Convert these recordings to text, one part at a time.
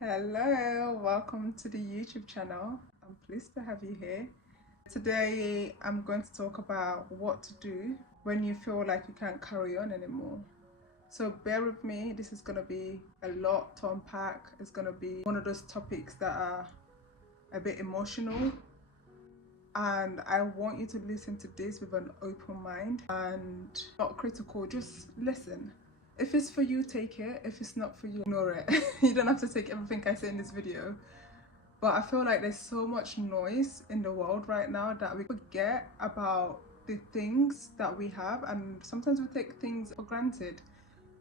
Hello, welcome to the YouTube channel. I'm pleased to have you here. Today I'm going to talk about what to do when you feel like you can't carry on anymore. So bear with me, this is going to be a lot to unpack. It's going to be one of those topics that are a bit emotional, and I want you to listen to this with an open mind and not critical, just listen. If it's for you, take it. If it's not for you, ignore it. You don't have to take everything I say in this video. But I feel like there's so much noise in the world right now that we forget about the things that we have, and sometimes we take things for granted.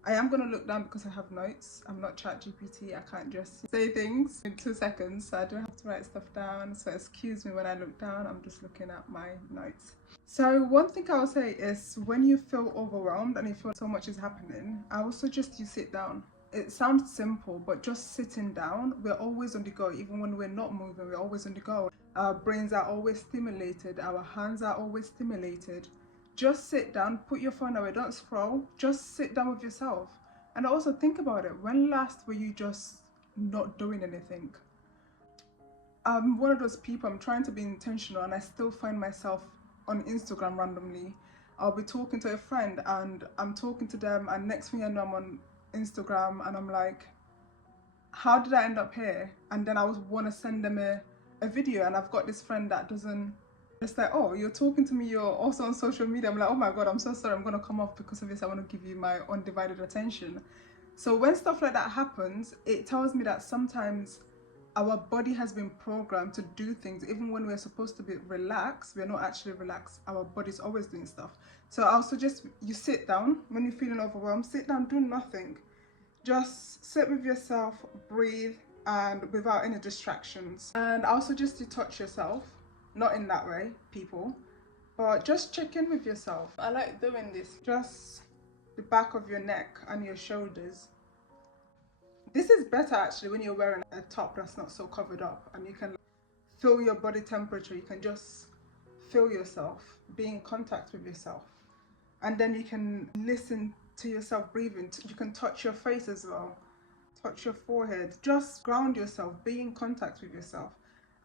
I am going to look down because I have notes. I'm not ChatGPT. I can't just say things in 2 seconds. So I do have to write stuff down. So excuse me when I look down. I'm just looking at my notes. So one thing I will say is when you feel overwhelmed and you feel so much is happening, I would suggest you sit down. It sounds simple, but just sitting down, we're always on the go. Even when we're not moving, we're always on the go. Our brains are always stimulated. Our hands are always stimulated. Just sit down, put your phone away, don't scroll. Just sit down with yourself. And also think about it. When last were you just not doing anything? I'm one of those people, I'm trying to be intentional, and I still find myself on Instagram randomly. I'll be talking to a friend and I'm talking to them, and next thing I know I'm on Instagram and I'm like, how did I end up here? And then I want to send them a video, and I've got this friend that doesn't, it's like, oh, you're talking to me, you're also on social media. I'm like, oh my God, I'm so sorry, I'm going to come off because of this. I want to give you my undivided attention. So when stuff like that happens, it tells me that sometimes our body has been programmed to do things. Even when we're supposed to be relaxed, we're not actually relaxed. Our body's always doing stuff. So I'll suggest you sit down. When you're feeling overwhelmed, sit down, do nothing. Just sit with yourself, breathe, and without any distractions. And I'll suggest you touch yourself. Not in that way, people, but just check in with yourself. I like doing this. Just the back of your neck and your shoulders. This is better actually when you're wearing a top that's not so covered up, and you can feel your body temperature. You can just feel yourself, be in contact with yourself, and then you can listen to yourself breathing. You can touch your face as well, touch your forehead, just ground yourself, be in contact with yourself.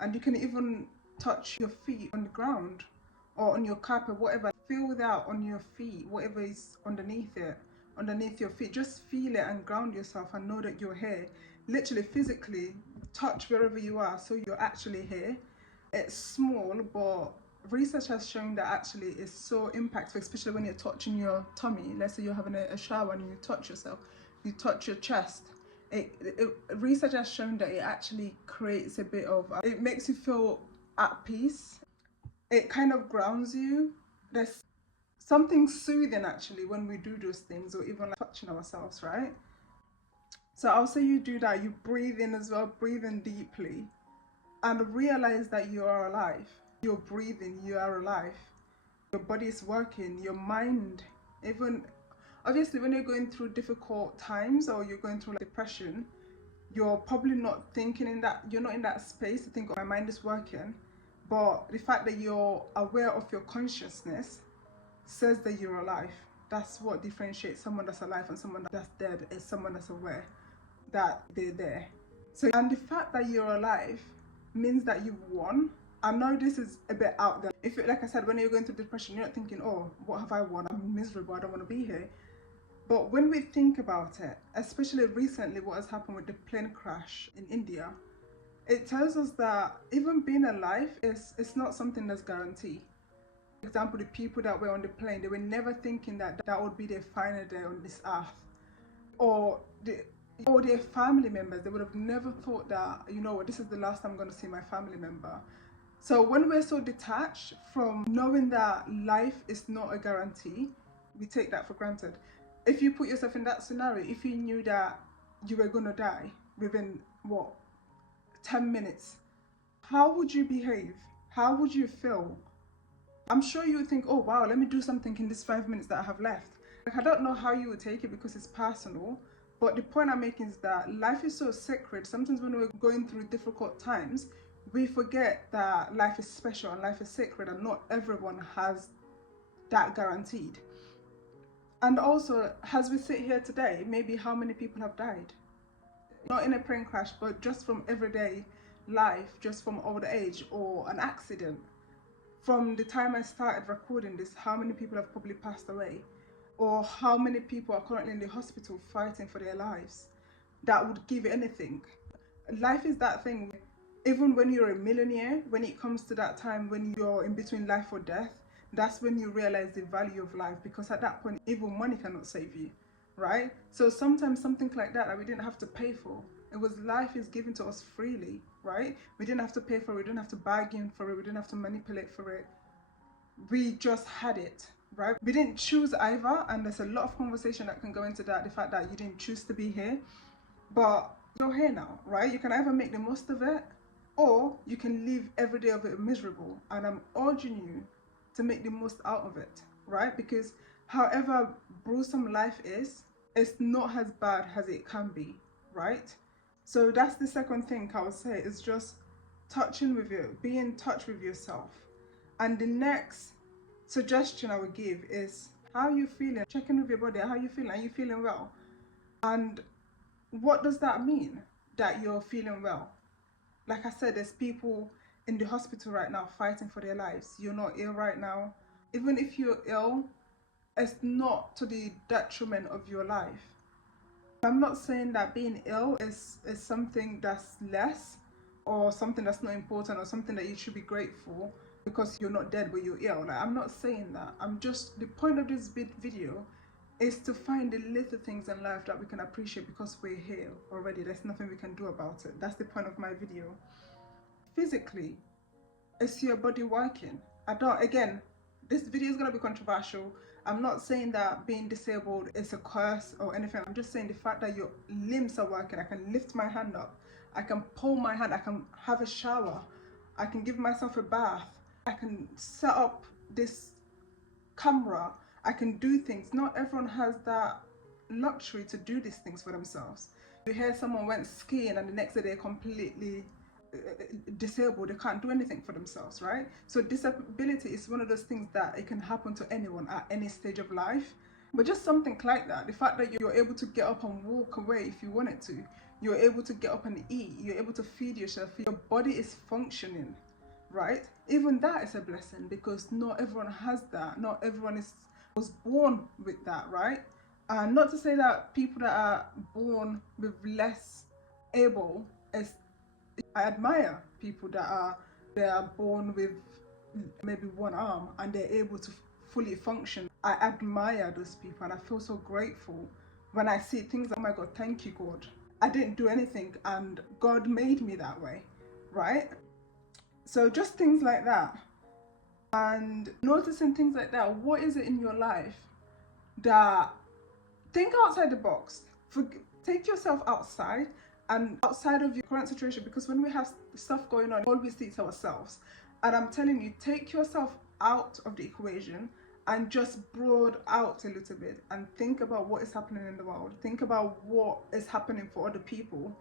And you can even touch your feet on the ground or on your carpet, whatever. Feel that on your feet, whatever is underneath it, underneath your feet. Just feel it and ground yourself and know that you're here. Literally, physically touch wherever you are so you're actually here. It's small, but research has shown that actually it's so impactful, especially when you're touching your tummy. Let's say you're having a shower and you touch yourself, you touch your chest. Research has shown that it actually creates a bit of, it makes you feel at peace. It kind of grounds you. There's something soothing actually when we do those things, or even like touching ourselves, right? So I'll say you do that, you breathe in as well, breathe in deeply, and realize that you are alive. You're breathing, you are alive. Your body is working, your mind, even obviously when you're going through difficult times or you're going through like depression, you're probably not thinking in that, you're not in that space to think, oh, my mind is working. But the fact that you're aware of your consciousness says that you're alive. That's what differentiates someone that's alive and someone that's dead, is someone that's aware that they're there. So, and the fact that you're alive means that you've won. I know this is a bit out there. If, like I said, when you're going through depression, you're not thinking, oh, what have I won? I'm miserable, I don't want to be here. But when we think about it, especially recently what has happened with the plane crash in India, it tells us that even being alive it's not something that's guaranteed. For example, the people that were on the plane, they were never thinking that that would be their final day on this earth. Or their family members, they would have never thought that, you know what, this is the last time I'm going to see my family member. So when we're so detached from knowing that life is not a guarantee, we take that for granted. If you put yourself in that scenario, if you knew that you were going to die within, what, 10 minutes, how would you behave? How would you feel? I'm sure you would think, oh wow, let me do something in this 5 minutes that I have left. Like, I don't know how you would take it because it's personal, but the point I'm making is that life is so sacred. Sometimes when we're going through difficult times, we forget that life is special and life is sacred, and not everyone has that guaranteed. And also, as we sit here today, maybe how many people have died? not in a plane crash, but just from everyday life, just from old age or an accident. From the time I started recording this, how many people have probably passed away, or how many people are currently in the hospital fighting for their lives, that would give anything. Life is that thing. Even when you're a millionaire, when it comes to that time when you're in between life or death, that's when you realize the value of life, because at that point even money cannot save you, right? So sometimes something like that we didn't have to pay for. It was, life is given to us freely, right? We didn't have to pay for it, we didn't have to bargain for it, we didn't have to manipulate for it. We just had it, right? We didn't choose either, and there's a lot of conversation that can go into that, the fact that you didn't choose to be here, but you're here now, right? You can either make the most of it, or you can live every day of it miserable. And I'm urging you to make the most out of it, right? Because however gruesome life is, it's not as bad as it can be, right? So that's the second thing I would say, is just touching with you, be in touch with yourself. And the next suggestion I would give is, how are you feeling? Check in with your body. How are you feeling? Are you feeling well? And what does that mean, that you're feeling well? Like I said, there's people in the hospital right now fighting for their lives. You're not ill right now. Even if you're ill, it's not to the detriment of your life. I'm not saying that being ill is something that's less, or something that's not important, or something that you should be grateful because you're not dead but you're ill. Like, I'm not saying that. I'm just, the point of this video is to find the little things in life that we can appreciate, because we're here already. There's nothing we can do about it. That's the point of my video. Physically, is your body working? Again, this video is going to be controversial. I'm not saying that being disabled is a curse or anything. I'm just saying the fact that your limbs are working. I can lift my hand up, I can pull my hand, I can have a shower, I can give myself a bath, I can set up this camera, I can do things. Not everyone has that luxury to do these things for themselves. You hear someone went skiing and the next day they're completely disabled, they can't do anything for themselves, right? So disability is one of those things that it can happen to anyone at any stage of life. But just something like that, the fact that you're able to get up and walk away if you wanted to, you're able to get up and eat, you're able to feed yourself, your body is functioning, right? Even that is a blessing, because not everyone has that. Not everyone was born with that, right? And not to say that people that are born with less able, I admire people that are born with maybe one arm and they're able to fully function. I admire those people and I feel so grateful when I see things like, oh my God, thank you, God. I didn't do anything and God made me that way, right? So just things like that. And noticing things like that. What is it in your life that, think outside the box. Take yourself outside and outside of your current situation, because when we have stuff going on, all we see is ourselves. And I'm telling you, take yourself out of the equation and just broad out a little bit and think about what is happening in the world. Think about what is happening for other people.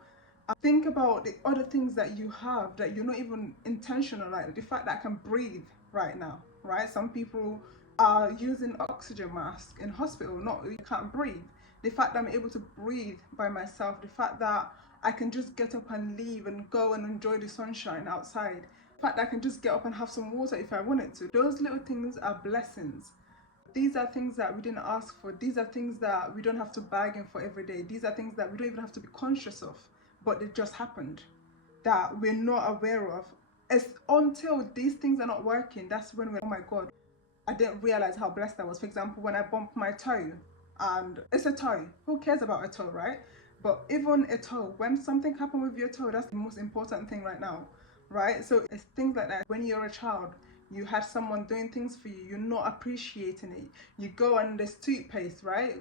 Think about the other things that you have that you're not even intentional, like the fact that I can breathe right now, right? Some people are using oxygen masks in hospital, you can't breathe. The fact that I'm able to breathe by myself, the fact that I can just get up and leave and go and enjoy the sunshine outside, the fact that I can just get up and have some water if I wanted to. Those little things are blessings. These are things that we didn't ask for. These are things that we don't have to bargain for every day. These are things that we don't even have to be conscious of, but it just happened, that we're not aware of. It's until these things are not working, that's when we're, oh my God, I didn't realize how blessed I was. For example, when I bumped my toe, and it's a toe, who cares about a toe, right? But even a toe, when something happened with your toe, that's the most important thing right now, right? So it's things like that. When you're a child, you had someone doing things for you, you're not appreciating it. You go and there's toothpaste, right?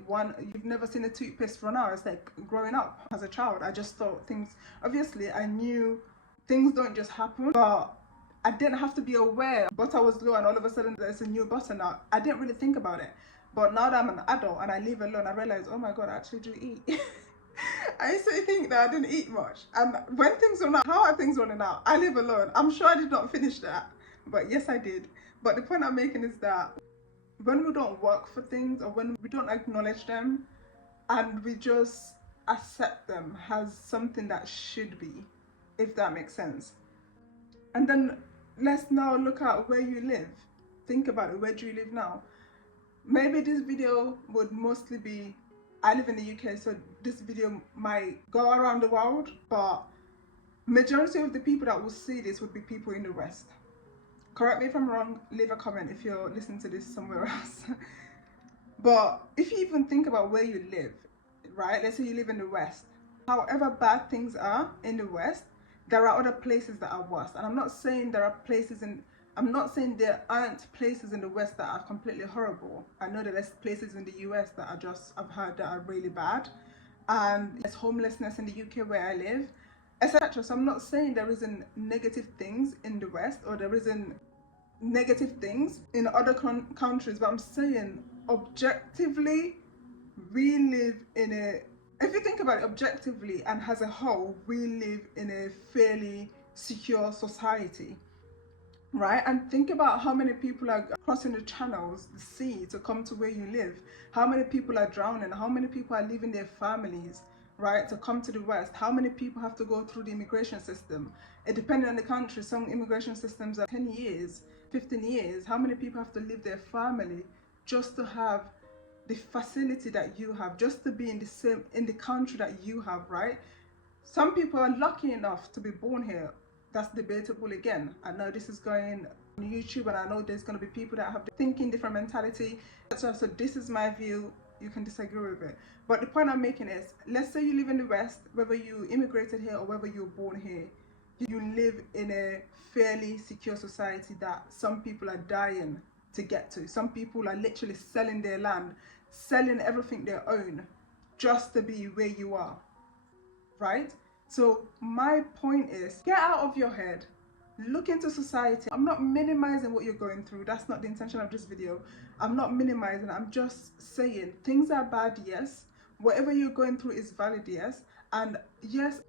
You've never seen a toothpaste run out. It's like growing up as a child, I just thought things, obviously I knew things don't just happen, but I didn't have to be aware. Butter was low and all of a sudden there's a new butter now. I didn't really think about it. But now that I'm an adult and I live alone, I realize, oh my God, I actually do eat. I used to think that I didn't eat much. And when things run out, how are things running out? I live alone. I'm sure I did not finish that. But yes, I did. But the point I'm making is that when we don't work for things, or when we don't acknowledge them, and we just accept them as something that should be, if that makes sense. And then let's now look at where you live. Think about it. Where do you live now? Maybe this video would mostly be, I live in the UK, so this video might go around the world, but majority of the people that will see this would be people in the West. Correct me if I'm wrong, leave a comment if you're listening to this somewhere else. But if you even think about where you live, right? Let's say you live in the West. However bad things are in the West, there are other places that are worse. And I'm not saying there aren't places in the West that are completely horrible. I know that there's places in the US that I've heard that are really bad. And there's homelessness in the UK where I live, etc. So I'm not saying there isn't negative things in the West or there isn't negative things in other countries, but I'm saying objectively, we live in a, if you think about it objectively and as a whole, we live in a fairly secure society, right? And think about how many people are crossing the channels, the sea, to come to where you live. How many people are drowning? How many people are leaving their families, right, to come to the West? How many people have to go through the immigration system? It depends on the country. Some immigration systems are 10 years, 15 years. How many people have to leave their family just to have the facility that you have, just to be in the country that you have, right? Some people are lucky enough to be born here. That's debatable again. I know this is going on YouTube and I know there's going to be people that have the thinking different mentality. So this is my view. You can disagree with it. But the point I'm making is, let's say you live in the West, whether you immigrated here or whether you were born here, you live in a fairly secure society that some people are dying to get to. Some people are literally selling their land, selling everything they own just to be where you are, right? So my point is, get out of your head, look into society. I'm not minimizing what you're going through. That's not the intention of this video. I'm not minimizing. I'm just saying things are bad, yes. Whatever you're going through is valid, yes. And yes,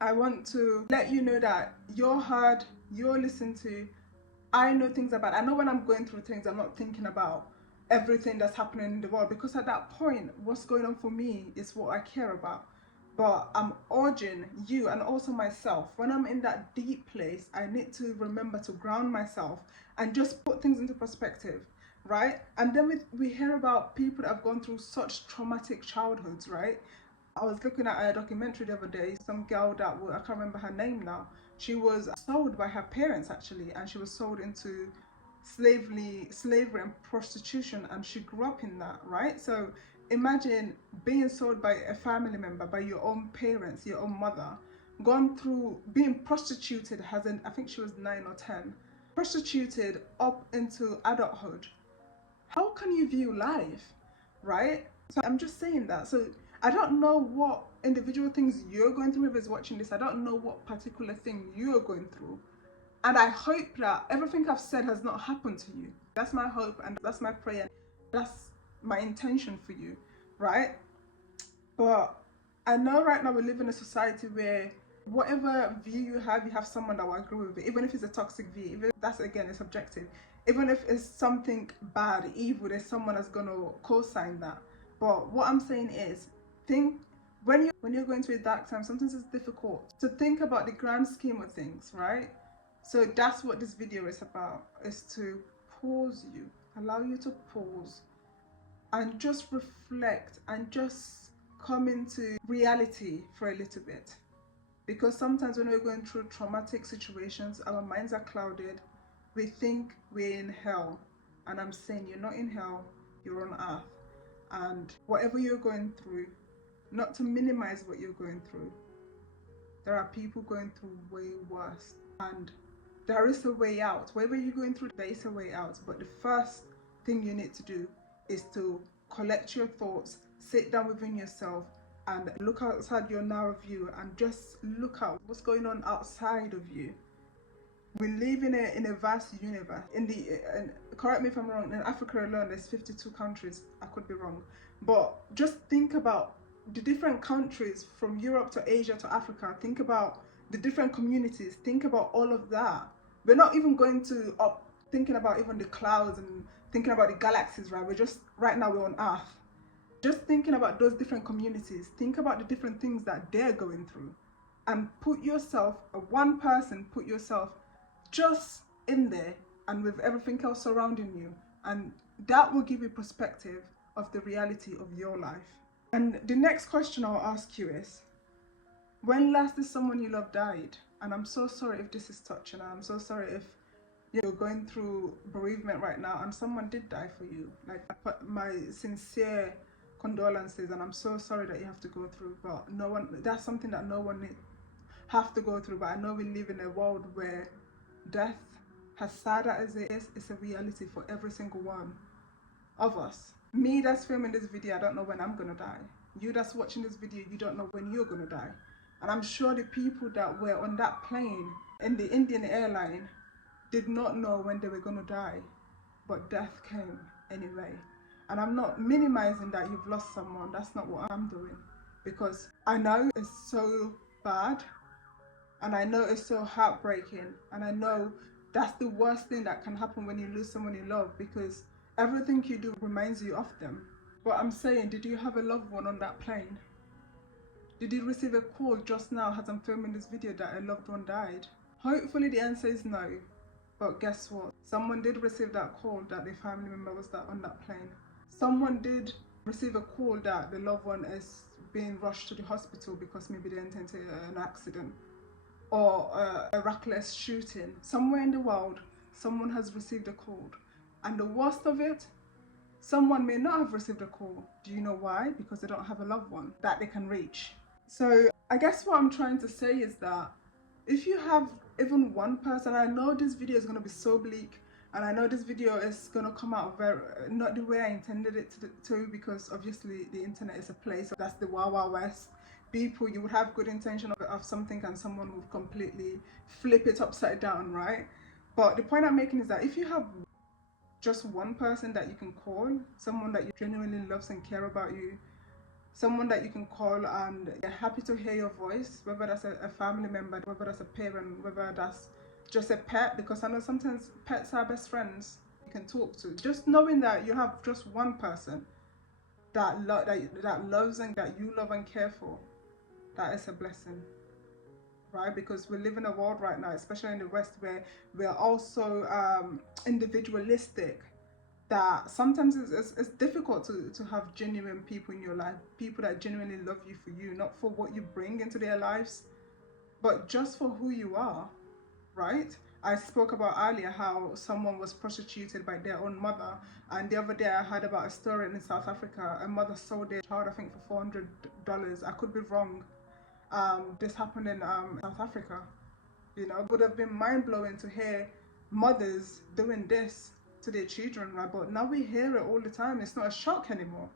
I want to let you know that you're heard, you're listened to. I know things are bad. I know when I'm going through things, I'm not thinking about everything that's happening in the world, because at that point, what's going on for me is what I care about. But I'm urging you and also myself, when I'm in that deep place, I need to remember to ground myself and just put things into perspective, right? And then we hear about people that have gone through such traumatic childhoods, right? I was looking at a documentary the other day, some girl that, I can't remember her name now, she was sold by her parents actually, and she was sold into slavery and prostitution, and she grew up in that, right? So imagine being sold by a family member, by your own parents, your own mother, gone through being prostituted, I think she was 9 or 10, prostituted up into adulthood. How can you view life, right? So I'm just saying that. So I don't know what individual things you're going through, whoever's watching this. I don't know what particular thing you're going through. And I hope that everything I've said has not happened to you. That's my hope and that's my prayer. That's my intention for you, right? But I know right now we live in a society where whatever view you have someone that will agree with it, even if it's a toxic view. Even that's, again, it's subjective. Even if it's something bad, evil, there's someone that's going to co-sign that. But what I'm saying is, think when you're going through a dark time, sometimes it's difficult to think about the grand scheme of things, right? So that's what this video is about, is to pause you, allow you to pause and just reflect and just come into reality for a little bit. Because sometimes when we're going through traumatic situations, our minds are clouded. We think we're in hell. And I'm saying you're not in hell, you're on earth. And whatever you're going through, not to minimize what you're going through, there are people going through way worse. And there is a way out. Whatever you're going through, there is a way out. But the first thing you need to do is to collect your thoughts, sit down within yourself and look outside your narrow view and just look out what's going on outside of you. We live in a vast universe. Correct me if I'm wrong, in Africa alone there's 52 countries. I could be wrong. But just think about the different countries from Europe to Asia to Africa. Think about the different communities. Think about all of that. We're not even going to up thinking about even the clouds and thinking about the galaxies, right? We're just, right now we're on Earth. Just thinking about those different communities, think about the different things that they're going through, and put yourself, one person, put yourself just in there and with everything else surrounding you, and that will give you perspective of the reality of your life. And the next question I'll ask you is, when last did someone you love died? And I'm so sorry if this is touching, and I'm so sorry if you're going through bereavement right now and someone did die for you. Like, my sincere condolences, and I'm so sorry that you have to go through, but no one, that's something that no one have to go through. But I know we live in a world where death, as sad as it is a reality for every single one of us. Me that's filming this video, I don't know when I'm gonna die. You that's watching this video, you don't know when you're gonna die. And I'm sure the people that were on that plane in the Indian airline did not know when they were gonna die, but death came anyway. And I'm not minimizing that you've lost someone, that's not what I'm doing, because I know it's so bad, and I know it's so heartbreaking, and I know that's the worst thing that can happen when you lose someone you love, because everything you do reminds you of them. But I'm saying, did you have a loved one on that plane? Did you receive a call just now as I'm filming this video that a loved one died? Hopefully the answer is no. But guess what? Someone did receive that call that their family member was on that plane. Someone did receive a call that the loved one is being rushed to the hospital because maybe they encountered an accident or a reckless shooting. Somewhere in the world, someone has received a call. And the worst of it, someone may not have received a call. Do you know why? Because they don't have a loved one that they can reach. So I guess what I'm trying to say is that if you have even one person, I know this video is going to be so bleak, and I know this video is going to come out very not the way I intended it to, because obviously the internet is a place that's the wild wild west. People, you would have good intention of something and someone would completely flip it upside down, right? But the point I'm making is that if you have just one person that you can call, someone that you genuinely loves and care about you, someone that you can call and they're happy to hear your voice, whether that's a family member, whether that's a parent, whether that's just a pet, because I know sometimes pets are best friends you can talk to. Just knowing that you have just one person that loves and that you love and care for, that is a blessing, right? Because we live in a world right now, especially in the West, where we're also individualistic, that sometimes it's difficult to have genuine people in your life, people that genuinely love you for you, not for what you bring into their lives, but just for who you are, right? I spoke about earlier how someone was prostituted by their own mother, and the other day I heard about a story in South Africa. A mother sold their child, I think, for $400. I could be wrong. This happened in South Africa. You know, it would have been mind-blowing to hear mothers doing this to their children, right? But now we hear it all the time. It's not a shock anymore.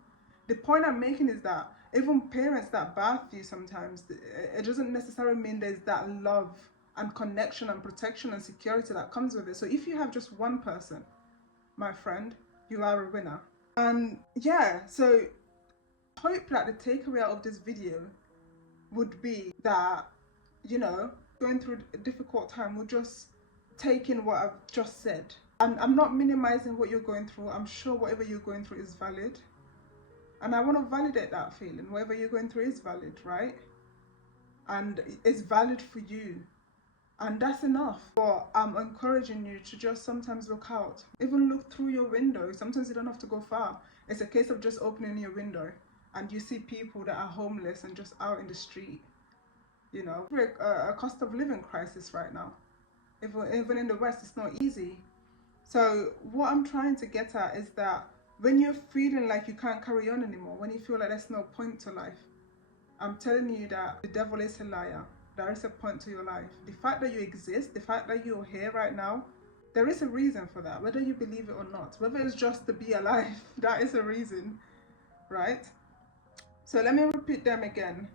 The point I'm making is that even parents that birth you, sometimes it doesn't necessarily mean there's that love and connection and protection and security that comes with it. So if you have just one person, my friend, you are a winner. And yeah, so I hope that the takeaway out of this video would be that, you know, going through a difficult time, we'll just take in what I've just said. I'm not minimizing what you're going through. I'm sure whatever you're going through is valid. And I want to validate that feeling. Whatever you're going through is valid, right? And it's valid for you. And that's enough. But I'm encouraging you to just sometimes look out. Even look through your window. Sometimes you don't have to go far. It's a case of just opening your window and you see people that are homeless and just out in the street. You know, a cost of living crisis right now. Even in the West, it's not easy. So what I'm trying to get at is that when you're feeling like you can't carry on anymore, when you feel like there's no point to life, I'm telling you that the devil is a liar. There is a point to your life. The fact that you exist, the fact that you're here right now, there is a reason for that, whether you believe it or not. Whether it's just to be alive, that is a reason, right? So let me repeat them again,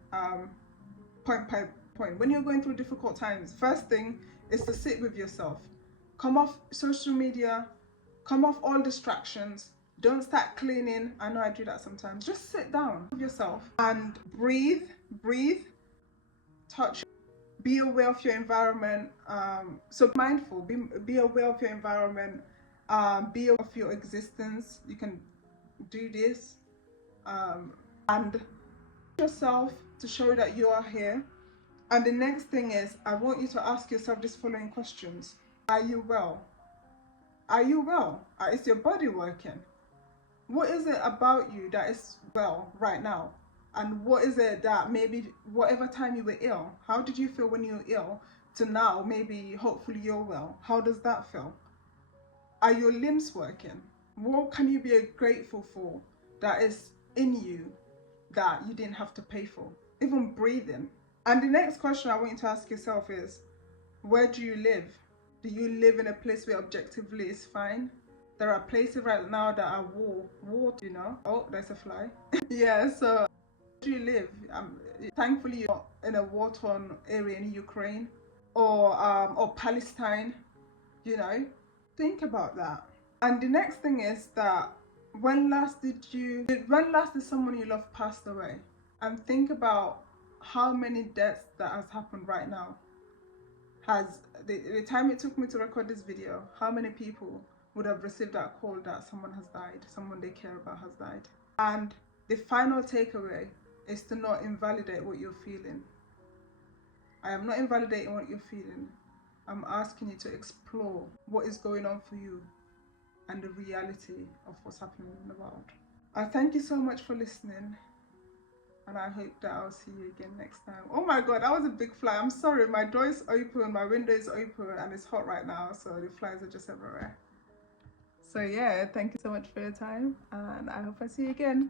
point by point. When you're going through difficult times, first thing is to sit with yourself. Come off social media, come off all distractions. Don't start cleaning. I know I do that sometimes. Just sit down with yourself and breathe, touch, be aware of your environment. So mindful, be aware of your environment, be aware of your existence. You can do this. and yourself to show that you are here. And the next thing is, I want you to ask yourself these following questions. Are you well? Are you well? Is your body working? What is it about you that is well right now? And what is it that maybe whatever time you were ill, how did you feel when you were ill to now, maybe hopefully you're well? How does that feel? Are your limbs working? What can you be grateful for that is in you that you didn't have to pay for? Even breathing. And the next question I want you to ask yourself is, where do you live? Do you live in a place where objectively is fine? There are places right now that are war, you know? Oh, there's a fly. Yeah, so where do you live? Thankfully, you're not in a war-torn area in Ukraine or Palestine, you know? Think about that. And the next thing is that when last did someone you love passed away? And think about how many deaths that has happened right now. Has the time it took me to record this video, how many people would have received that call that someone has died, someone they care about has died? And the final takeaway is to not invalidate what you're feeling. I am not invalidating what you're feeling. I'm asking you to explore what is going on for you and the reality of what's happening in the world. I thank you so much for listening, and I hope that I'll see you again next time. Oh my god, that was a big fly. I'm sorry, my door is open, my window is open, and it's hot right now, so the flies are just everywhere. So yeah, thank you so much for your time, and I hope I see you again.